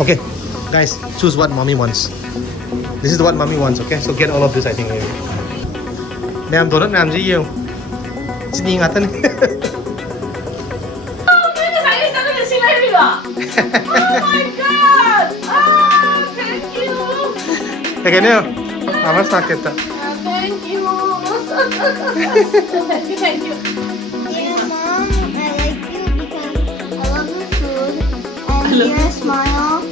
Okay, guys, choose what mommy wants. This is what mommy wants, okay? So get all of this, I think. Ma'am, donut ma'am ji yêu. Sini ingatan. Oh my god! Ah, thank you! Kaya niyo, mama sakit ta. Thank you! Thank you. Yeah, Mom, I like you because I love your food and your smile.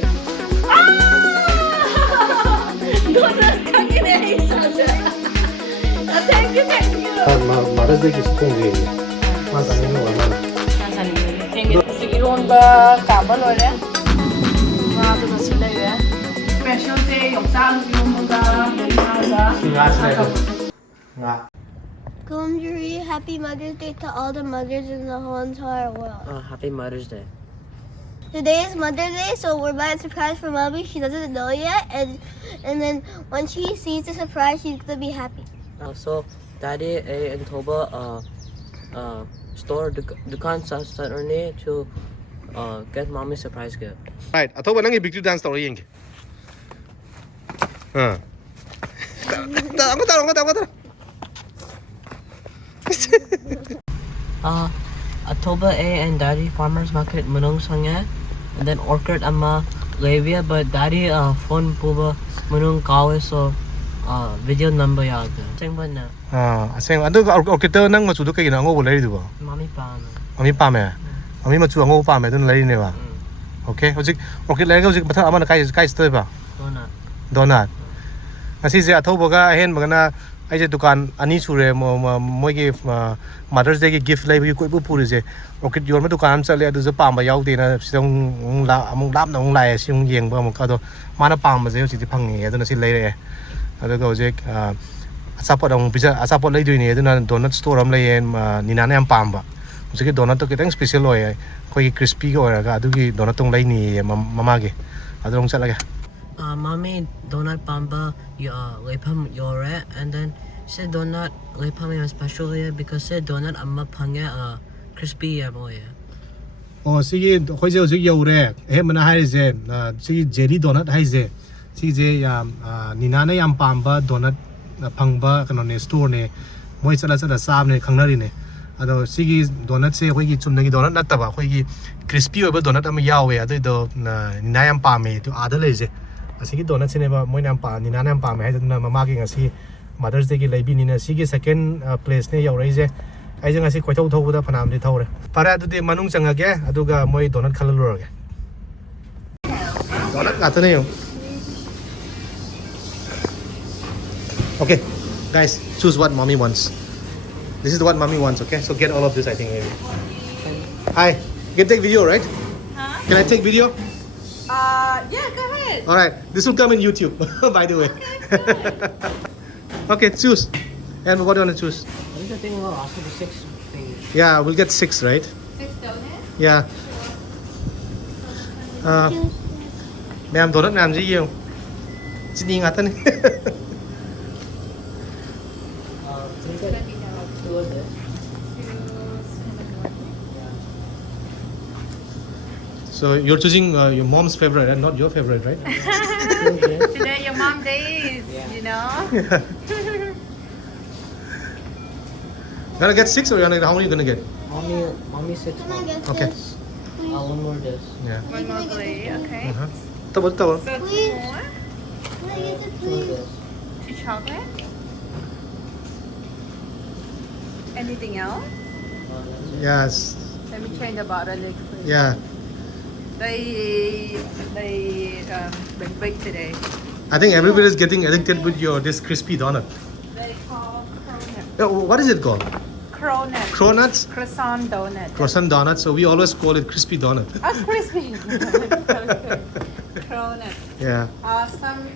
Donut coming in, Sasha. Thank you, thank you. Mother's Day is 통지. 맞아, 이거 얼마나? 이런가 까발로래. 와도 맛있네. 스페셜 영상 이런가 내리나가. Nga. Kumjuri, happy Mother's Day to all the mothers in the whole entire world. Happy Mother's Day. Today is Mother's Day, so we're buying a surprise for Mommy. She doesn't know yet, and then when she sees the surprise, she's gonna be happy. So, Daddy in Toba store dukan sa Saturday to get Mommy surprise gift. Right, ato ba nang i-victory dance story yun? Ako tara. October A and Daddy Farmers Market Munong Sangya, and then Orchard Amma Lavia, but Daddy phone puba Munong Kawe, so video number yag. Sing ba na? Asing ando orkito nang machudo kay ginango wala ri ba? Mommy pa na. Mami pa me. Mami machu ango pa me don lari ne ba. Okay, hojik orkit lari hojik matha amana kai sto ba? Donut. Ngasi je athobo ga hen magana ai je dukan ani chure moi gi Mother's Day gi gift lai bi koi bu puri je orkit yor ma dukan chale adu je pam ba yaw de na sidong la among dam na ong lai sing yeng ba mo ka do mana pam ba je hojik phang nge adu na si lai re. Adu ga hojik asapot ang pizza asapot lai dui ne adu na donut store am lai en Neena na am pam ba. Hojik donut to kitang special oi koi crispy ga ora ga adu gi donut tong lai ni mama gi adu rong chala ga. Mommy donut pamba lepam yore, and then say donut lepam is special here because say donut amma pangya crispy boy. Sige khoi je hojik yore he mana hai je sige jelly donut hai je sige je ya Neena na yam pamba donut phangba kano ne store ne moi chala sam ne khangnari ne ado sige donut se khoi gi chumna gi donut natta ba khoi gi crispy oba donut am yawe ado do Neena yam pame to ada le je asigi donut se ne ba moi nam pa Neena nam pame hai na mama gi ngasi Mother's Day gi leibi ni na sige second place ne yaw rai je ai je ngasi khoi thau da phanam di thau re para adu de manung changa ge adu ga moi donut khalalur ge donut ngata ne yo. Okay, guys, choose what mommy wants. This is what mommy wants, okay? So get all of this, I think. Hi, you can take video, right? Huh? Can I take video? Yeah, go ahead. All right, this will come in YouTube, by the way. Okay, choose. And what do you want to choose? I think we'll ask for the 6 thing. Yeah, we'll get 6, right? 6 donuts? Yeah. Ma'am, donut ma'am ji yêu. Sini ingatan. Let me know. 2 of this. So you're choosing your mom's favorite and not your favorite, right? Today your mom days, you know? Gonna get 6 or how many are you gonna get? Mommy 6 Can I more. get Okay. this? Please. One more this. Yeah. One more glade, okay. Tawal. So 2 Please. more. Can I get it, 2 of please? this. 2 chocolate. Anything else? Yes. Let me change the bottle. Yeah. They big today. I think everybody is getting addicted with this crispy donut. They call cronut. What is it called? Cronut. Cronuts? Croissant donut. Croissant donut. So we always call it crispy donut. Oh, crispy. Cronut. Yeah. Some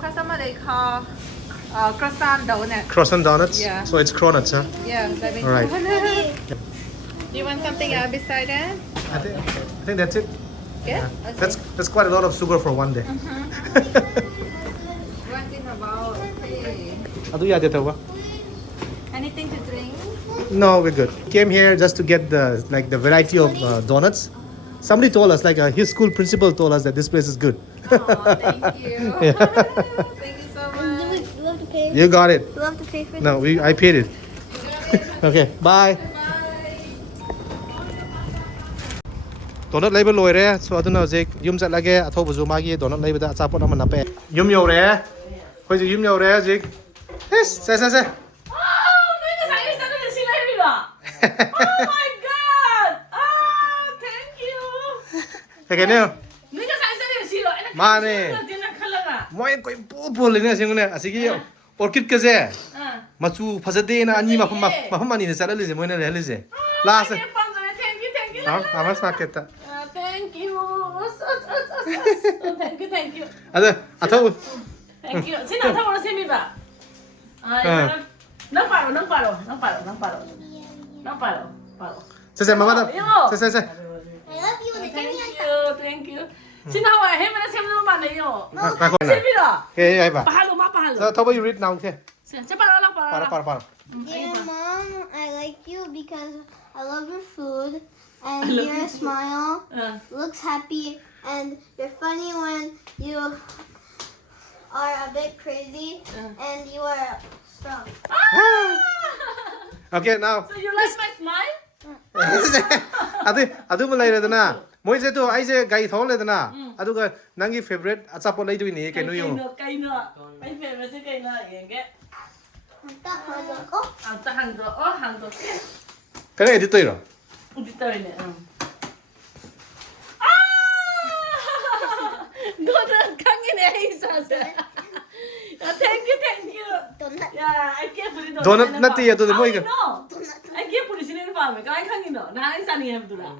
customer they call croissant donut. Croissant donuts. Yeah. So it's cronuts, huh? Yeah, that means. All right. Do you want something else beside that? I think that's it. Yeah. Okay. That's quite a lot of sugar for one day. One thing about okay. Adu yaad hai ba? Anything to drink? No, we're good. Came here just to get the variety of donuts. Somebody told us, like his school principal told us that this place is good. Oh, thank you. Yeah. Thank you so much. Do we have to pay? You got it. Do we have to pay for No, I paid it. Okay, bye. Donut label loire, so aduna hojik yum chatlage Ahaobasu magi donut label achapot ama nape. Yum yore. Hoi ji yum yore hojik. Yes, se. Oh, 너희가 상일사는 실례입니다. Oh my god. Oh, thank you. Kagane. 너희가 상일사는 실례. Mane. dinner color. Moi koi pu lene singune asigi orchid ka je. Machu phajade na ani mafam ani ne chalale je moina le je. Last. Thank you. Amas market ta. Thank you. Thank you. Ada Ahaobasu. Thank you. Sino Ahaobasu sem이봐. nang paro. Se mama da. Se. I love you. Thank you. Sino Hawaii hemena semno maneyo. Ka ko na. sem이라. Okay, ai ba. Pahalo. So Ahaobasu you read now okay. Para. Dear Mom, I like you because I love your food and your smile looks happy and you're funny when you are a bit crazy and you are strong. Okay, now. So you like my smile? adu malai redana. Moi je to ai je gai thol redana. Adu ga nangi favorite achapot lai dui ni ke no yo. Kay no. My favorite is kay na yenge. Oh, Anta hangdo. Kana editor ro. Dito rin eh. Donut kangin eh isa. Thank you. donut. Yeah, I can't put it on. Donut nati ya to mo iga. No. I can't put it in the farm. Kaya kangin no. Na isa ni hem dula.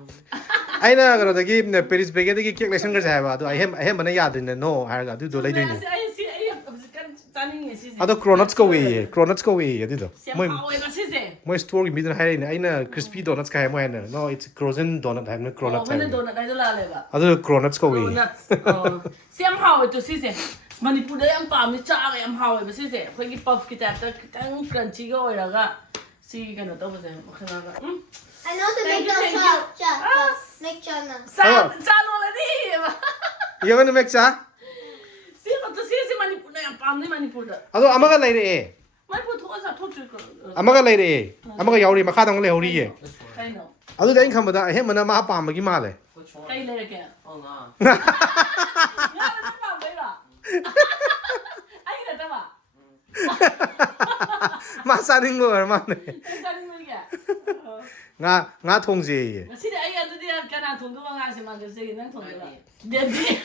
Ai na garo dagi Paris bege dagi cake lesson gar jaiba. Adu I hem bana yad ne no har ga du do lai dui ni. I see kan taning eh sisi. Adu cronuts ko we adi do. Moi Mapao ba sisi. moi store mi din hai ni ai na crispy donuts ka hai mo na. No, it's frozen donut hai na cronuts When hai. the donut ay dula le ba. Adu cronuts ko we. Donuts. Siyam hawa ito sisi. Manipur da yung pami chare yung hawa ba sisi. Pwede puff kita ang crunchy ka oira ka. Si gano to ba sa'yo? Makalaga. I know to Thank make you, cha. Make cha now. Saan wala di ba? You want to make cha? Sino to si Manipur na yung pami Manipur da. Adu amaga lai re. Manipur to sa to trick ko. Amaga lai re. Amaga yauri makha dang le hori ye. Kay no. Adu dai kham da he mana ma pa ma gi ma le. Kay le kaya. Oh no. Nga na pa ba ira? Ay na tama. Ma sa ning go ma ne. Kani mo ya. Nga thong je ye. Sino ay ado di ka na tundo nga si Mother sige nang tundo la. Dedi.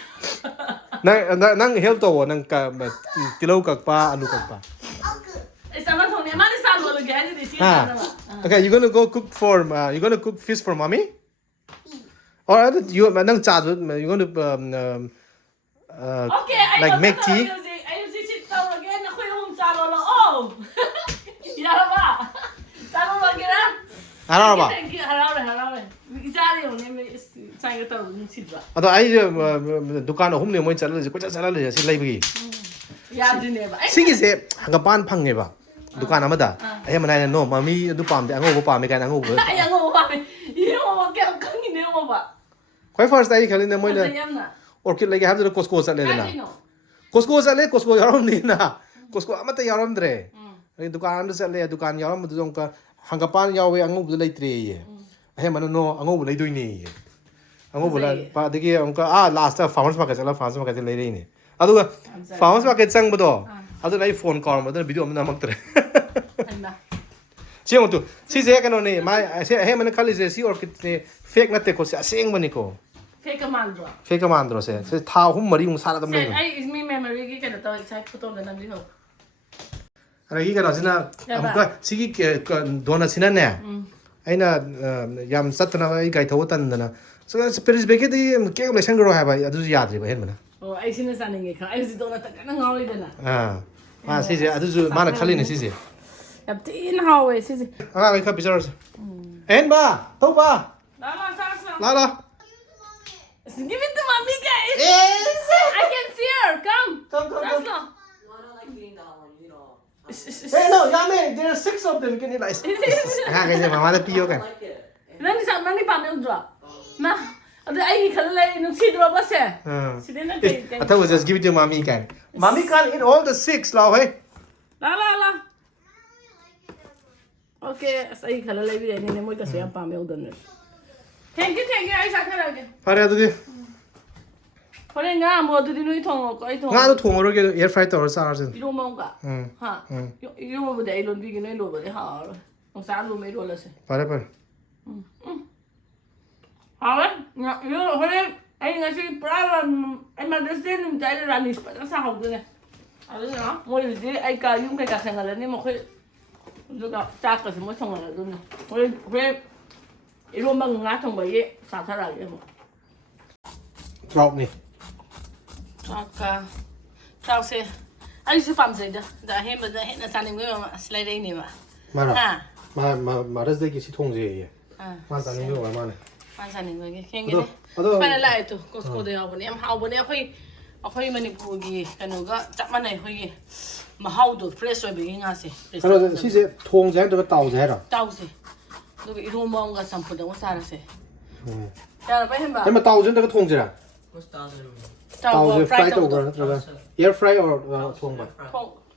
Nang help to nang ka tilaw kak pa alu kak pa. Isa man tundo man isa lo lo gani di sino na ba. Okay, you gonna go cook for you gonna cook fish for mommy? Or you nang cha you gonna Okay, like make tea? I use it tao again ako yung salo lo. Oh. Yara ba? Salo lo again. Ara ba? Thank you. Harawe. Isari yung name sang ito sidra. Ado ai dukan hum ne moi chala je ko chala le si lai bi. Ya din ba. Sigi se hangapan phang nge ba. Dukan amada. Ai manai no mami du pam de ango bo pam me kan ango bo. Ay ang ba. Iyo mo kaya kang ine mo ba. Koi first ai khali ne moi na Yamna. orchid lagi have the Costco sa le na. Kaya no. Costco sa le Costco yarom ni na. Costco amata yarom dre. Ai dukan ando sa le dukan yarom du jong ka hangapan yawe ango bu lai tre ye. Ai mano no ango bu lai doi ni. Ango bu la pa de ki ang ka last farmers market la farmers market le re ni. Adu farmers market sang bu do. Adu lai phone call ma video ma namak tre. Anda. Siang tu si je ka no ni mai se he man khali je si orchid ne fake na te ko se aseng mani ko. Fake mandro. Fake mandro se tha hum mari um sara dam Say le. I is me memory ki kana to sai photo na namdi ho. Ara gi ka no sina am ka si gi dona sina ne. Aina yam satna ai gai thaw tan na. So spirit be ke di ke le sang ro ha ba adu yad ri ba hen mana. Oh, I sina saninge ka. I si dona ta kana ngawi dana. Ma si je adu mana khali ne si je. Yap tin hawe si. Ai ka bizar. En ba tau ba. La. La. Give it to mommy guys. Yes. I can see her. Come. Come. Just no. Well, I don't like eating that one, you know. Hey no, yame there are 6 of them can you like. Ha ke je mama de piyo I kan. like it. Nani sa nani pa me udra. Na. ꯑꯗꯨ ꯑꯩꯒꯤ ꯈꯜꯂ ꯂꯩ ꯅꯨꯡꯁꯤꯗ꯭ꯔꯣꯕꯁꯦ ꯁꯤꯗꯅ ꯀꯩ I thought just give it to mommy again. Mommy can't eat all the 6, lao hey. ला okay ꯑꯁ ꯑꯩ ꯈꯜꯂ ꯂꯩꯕꯤꯔꯦꯅꯦ ꯃꯣꯏ ꯀꯁꯨ ꯌꯥꯝ ꯄꯥꯝꯃꯦ ꯎꯗꯅ ꯊꯦꯡꯛ ꯌꯨ ꯑꯩ ꯆꯥꯊꯔꯛꯑꯒꯦ Fare adudi. ꯍꯣꯔꯦꯟ ꯉꯥ ꯑꯃꯨꯛ ꯑꯗꯨꯗꯤ ꯅꯣꯏ ꯊꯣꯡꯉꯣꯀꯣ ꯑꯩ ꯊꯣꯡꯉꯣ Nga do thongoroge air fry tawra sarjin. 이러면 뭔가 하 이러면 내 이런 비기네 이러면 하 쌀로 메로라세 Fare. 하왜 이거 허리 아니 나시 브라운 에마드스는 자리라니 스파사 하고네 아니야 뭐 이제 아이가 용케가 생각하니 뭐 거의 누가 작아서 뭐 정말로는 왜 이런 막 나통 뭐 이게 사사라게 뭐 Drop ni. 아까 자세 아이스 밤새다 나 해면서 해나 사는 거 슬라이딩이 막 Mara. Maras de ki si thongje ye. Ma ta ni yo ma ne. 사는 거게 굉장히 빨리 또 코스코도 하고네 ям 하고네 거의 manipur기 그노가 짝만해 거기 마하우도 프레스 베잉 하세 Aro si je thongje do taw je ra. 따오세 누가 이런 뭔가 sampuda 뭐 살아세 야 빨리 해 봐. Ai ma taw je do thongje ra. What's the other one? Taw je fry tawra ra. Air fry or thong ba.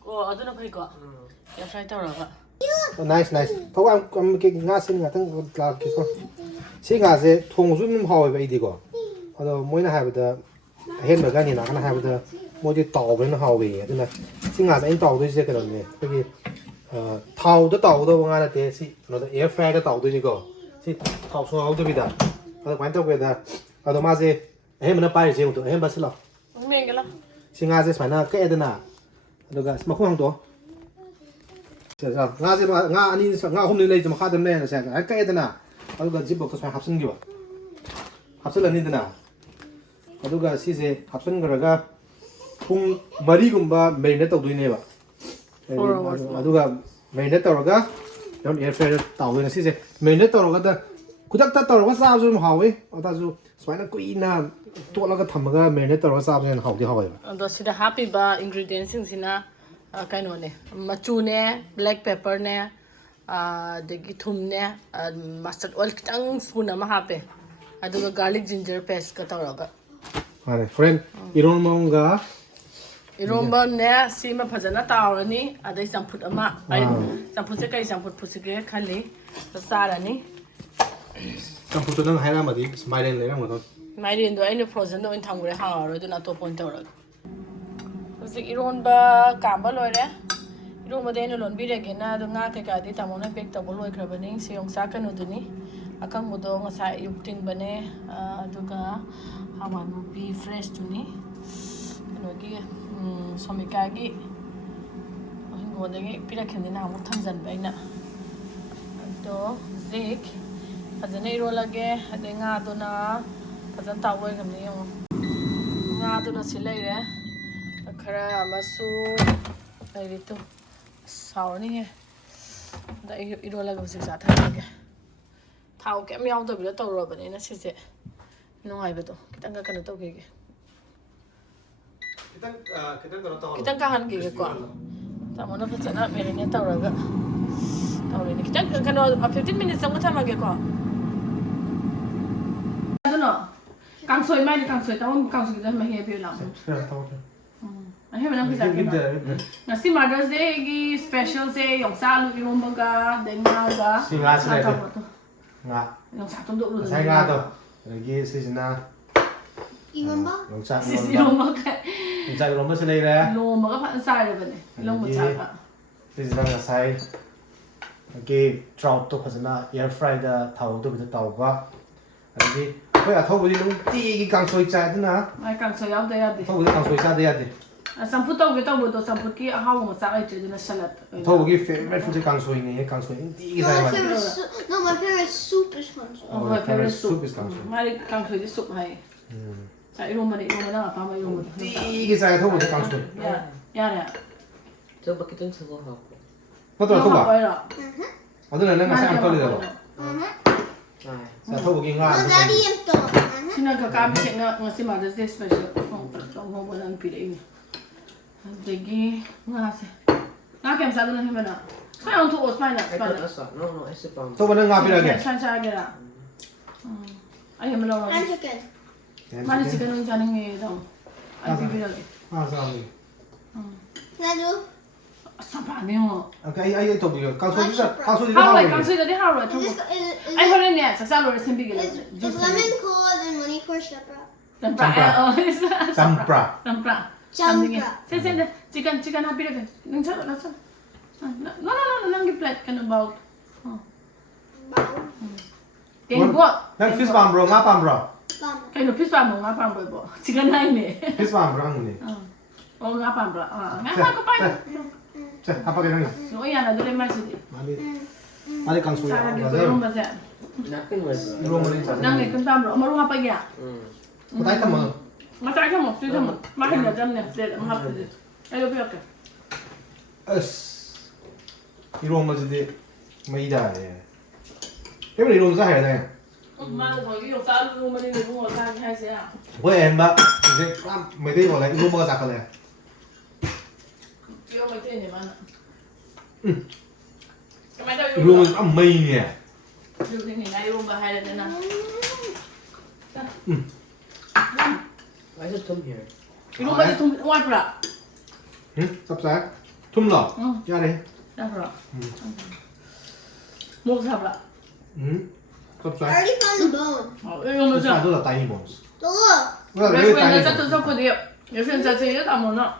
어디는 거기 거. 야 프라이 떠라가. Nice. Phau am ke nga sin nga tang la ki ko. Si nga je thong su num hawe ba idi ko. Ado moina ha ba da hen ba ga ni na kana ha ba da mo ji taw ba na hawe ye dina. Si nga in taw do je ka ne. Ki taw da nga na te si no da air fry da taw do ni ko. Si taw so haw do bi da. Ado kwan taw ke da. Ado ma je hen na pa je to hen ba si la. 맹게라. Si nga je sa na ke da na. Ado ga ma khong to. nga je nga ani nga hom ni lei jama khadam ne na sa ka ka edana aduga jibok to sa hapsun gi ba hapsul ani dana aduga si je hapsun garaga pung mari gumba marinate tawdui ne ba aduga marinate tawraga yon air fryer tawdui na si je marinate tawraga da kudak ta tawraga sa ju hawi ata ju swaina kuina to laga thamaga marinate tawraga sa ju hawdi hawi ba ando sida happy ba ingredients sina kainone machune black pepper ne degi thum ne mustard oil kitang spoon ama hape aduga garlic ginger paste ka tawraga are friend iron monga iromba ne sima phajana tawrani adai samput ama ai samput se kai samput phusige khali sarani samput nang haira madi smile le rang maiden do aina frozen do in thangure haro do na to point tawraga Husik ironba kamba loire ironba deno lon birege na do nga kai ka di tamona pek ta boloi krabani siyong sa kanu duni akang modo nga sa yupting bane aduga hawa no be fresh tuni kanogi somikagi hingodagi pira khindi na mu thamjan baina to zik ajane irolage ade nga do na pajan tawoi gamni yong nga do na silaire खरा मसु नहीं तो सावनी है दा इरोला गसे साथा लगे थाव के म्याव तो बिलो तौरो बने ना सिसे नुंगाई बतो कितंग का कन तो के कितंग का हन के को तामोना फचना मेरे ने तौरगा तौरे ने कितंग कनो 15 minutes संग थमागे को अदनो कांसोय माइ कांसोय ताव कांसोय द मा हे बिला Ahem nang bisa kita. Nasi Mother's Day gi special se yong sa lu iromba ga denga ga. Singa se le. Nga. Yong sa tong do lu. Sai nga to. Lagi sisina. Iromba? Yong sa. Sisi iromba ka. Yong sa iromba se le le. Iromba ka phan sai le bane. Long mo cha ka. Sisina nga sai. Lagi trout to phasana air fry da thau to bi taw ba. Lagi khoi a thau bi lu ti gi kang soi cha dna. Mai kang so yaw da ya de. Thau bi kang soi cha da ya de. Samput tau ge tau bo to samput ki hawa mo cha ai che na salad. Thau gi favorite food kang soi ni kang soi ti gi sai ba. No, my favorite soup is khangbase. Oh, my favorite soup is kang soi. Mai kang so di soup hai. Sa iromba na apamba iromba. Ti gi sai thau bi kang soi. Ya. So bakit yung sago ha? Pato thau ba. Ba. Aduna nang sa ang to le da ba. Sa thau gi nga. No, Daddy and Tom. Sina ka kami se nga si Mother's Day special. Tong ho mo lang pili. Degi nga se. Nga kem sa doon himana. Sai on to os mai na. I thought asa. No, asa pang. Thau ba nang nga pi ra ge. San sa ge la. 아니 몰라. And chicken. 많이 지금 자는 게 좀. 안 비비려고. Ah, sorry. Can I do? 사바네요. Okay, I told you. Kaso di 하루에 강수이들이 하루에 Is 통. this, 아이 그러네. 작살로를 생비게. is lemon cold and manipur separate? 짬pra. Champra. 짬pra. Champra. 세세네. 지간 하비래. 능차로 나서. No, nangi plate kan about. Then what? Nang fish palm bro, nga palm bro. Bum. Kayo no pispa mo nga pang boy. 지간 나이네. Fish palm bro ang ni. Oh nga pang bra. Nga ko pa. Che, apa kaya nang? So yan na dole masidi. Mali kang suya. Sa gitu rum ba sa. Nothing was. Iro mo rin sa. Nang ni kun tam bro. Maru nga pa ya. Patay ka mo. Matay ka mo. Sito mo. Mahin na jam ne. Dede mo hapde. Ayo biyo ka. As. Iro mo jidi mai da ye. Em iro mo sa hai ne. Ma ko yo sa lu mo ni ni mo sa hai se ya. Với em ba, thì mấy tí gọi là iro mo sa ka le. Yo mo te ni ma na. Kamay daw Iro mo yo. am mai nè. Yo ni na yo ba hai na na. Why is it come here? Yo ba ni tum wa bra. Sắp sáng. Thum lọ. Ra đi. Da bra. Mo sa bra. Sắp I sáng. already found the bone. Yo mo Sắp sáng sa. đó là tiny bones. Look. Đó là Vậy very vậy tiny nó sẽ tự bones. do của điệu. Nếu xin sẽ chỉ rất món đó.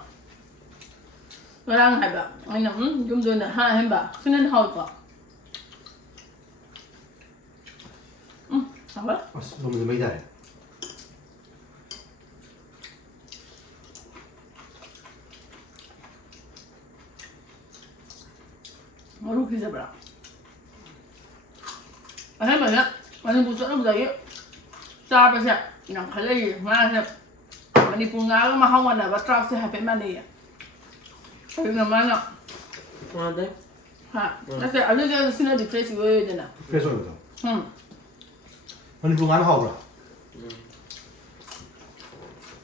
Nó đang hay bảo, anh nắm dùng tôi là hai hay bảo, cho nên hồi quả. Sao vậy? Dùng gì mấy đây? Nó lúc khi giờ bảo. Anh thấy mình á, anh bút chỗ lúc đấy, cha bây giờ nằm khai lấy mà xem, mình đi cùng ngáo mà không ăn là bắt trao sẽ hay phải mang đi à? Cái nào mà nó, One day? ha, nó sẽ ở đây xin nó đi chơi với đây nè. Phê rồi rồi. Mình dùng ăn hậu rồi.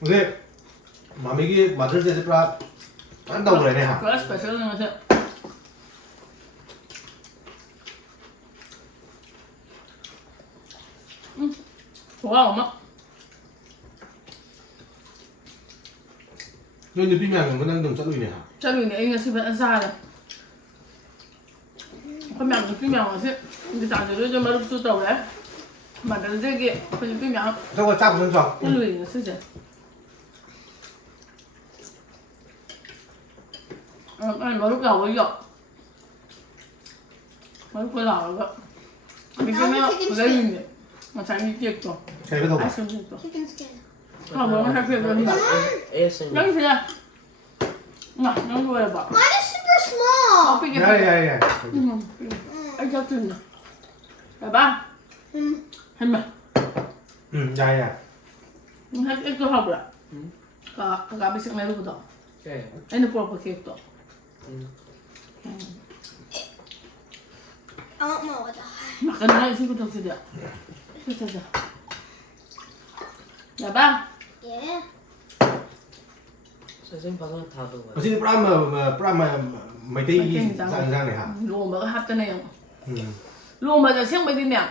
Okay. Mà mấy cái bản thân sẽ ra ăn đầu này này hả? Cái special này sẽ. Wow, mà. Nhưng như pin mèo mình đang dùng chất lùi này hả? Cho mình anh là sẽ ăn xa rồi. Con mèo cái mèo mà sẽ đi tạo cho mà lúc sưu tàu đấy. Mà nó dễ kìa, con cái mèo Sao có chắc không sao? nó lùi nó sẽ gì? Anh mà lúc đầu với dọ. Mà lúc đầu rồi. Mình cái mèo lấy gì nhỉ? Mà tránh đi tiệc rồi. Thế biết đâu? Ai xem rồi. Chicken skin. Không, nó hay việc rồi. ASMR. Nó gì à? Nó đuôi là bảo. Mine is super small. Không biết Đây cái. đây đây. Anh cho từng này. Là ba. Hay mà. Đây à. Hay cái tôi học rồi. Cả bị sức này lúc đó. Okay. Anh nó bỏ cái đó. I want more with that. Mà cái này xin có gì được. Là ba. Yeah. So I think I'm gonna talk about Ở trên Prime mấy tí dạng này hả? Luôn mà cái hấp cái này không? Luôn mà giờ xem mấy tin nè.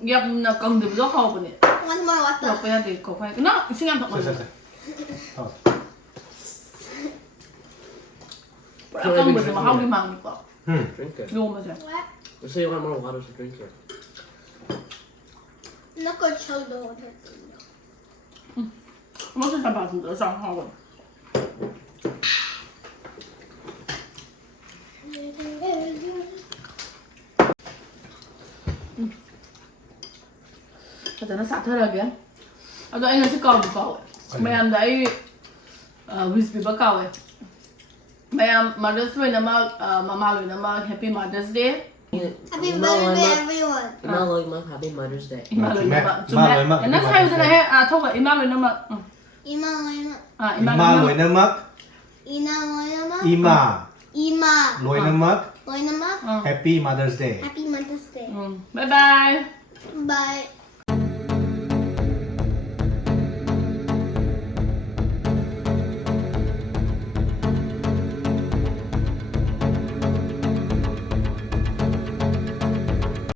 Gặp nó cần được gió hậu này. Want more what Rồi the? bây giờ thì có phải nó xin ăn thật Sao rồi. sao sao. Đã cần mình mà không đi mang được. drink it. Luôn mà giờ. What? You say you want more water, so drink it. I'm not gonna chug the water. Nó sẽ đảm bảo được sao hậu rồi. Bây giờ nó sạch thôi rồi kìa. Ở đây anh nó sẽ còn một cậu. Mày ăn đấy wish bị bắt cậu ấy. Mày ăn Mother's Day mà Mama Day mà Happy Mother's Day. Happy Mother's Day, everyone. Happy Mother's Day. Ima Day mà chúng mẹ. Nó sai thế này à thôi vậy Ima Day mà. Ima loina. À Ima Ima lối Day. nước mắt. Ina loina. Ima Ima. lối nước mắt. Loina ma. Happy Mother's Day. Happy Mother's Day. Bye bye. Bye.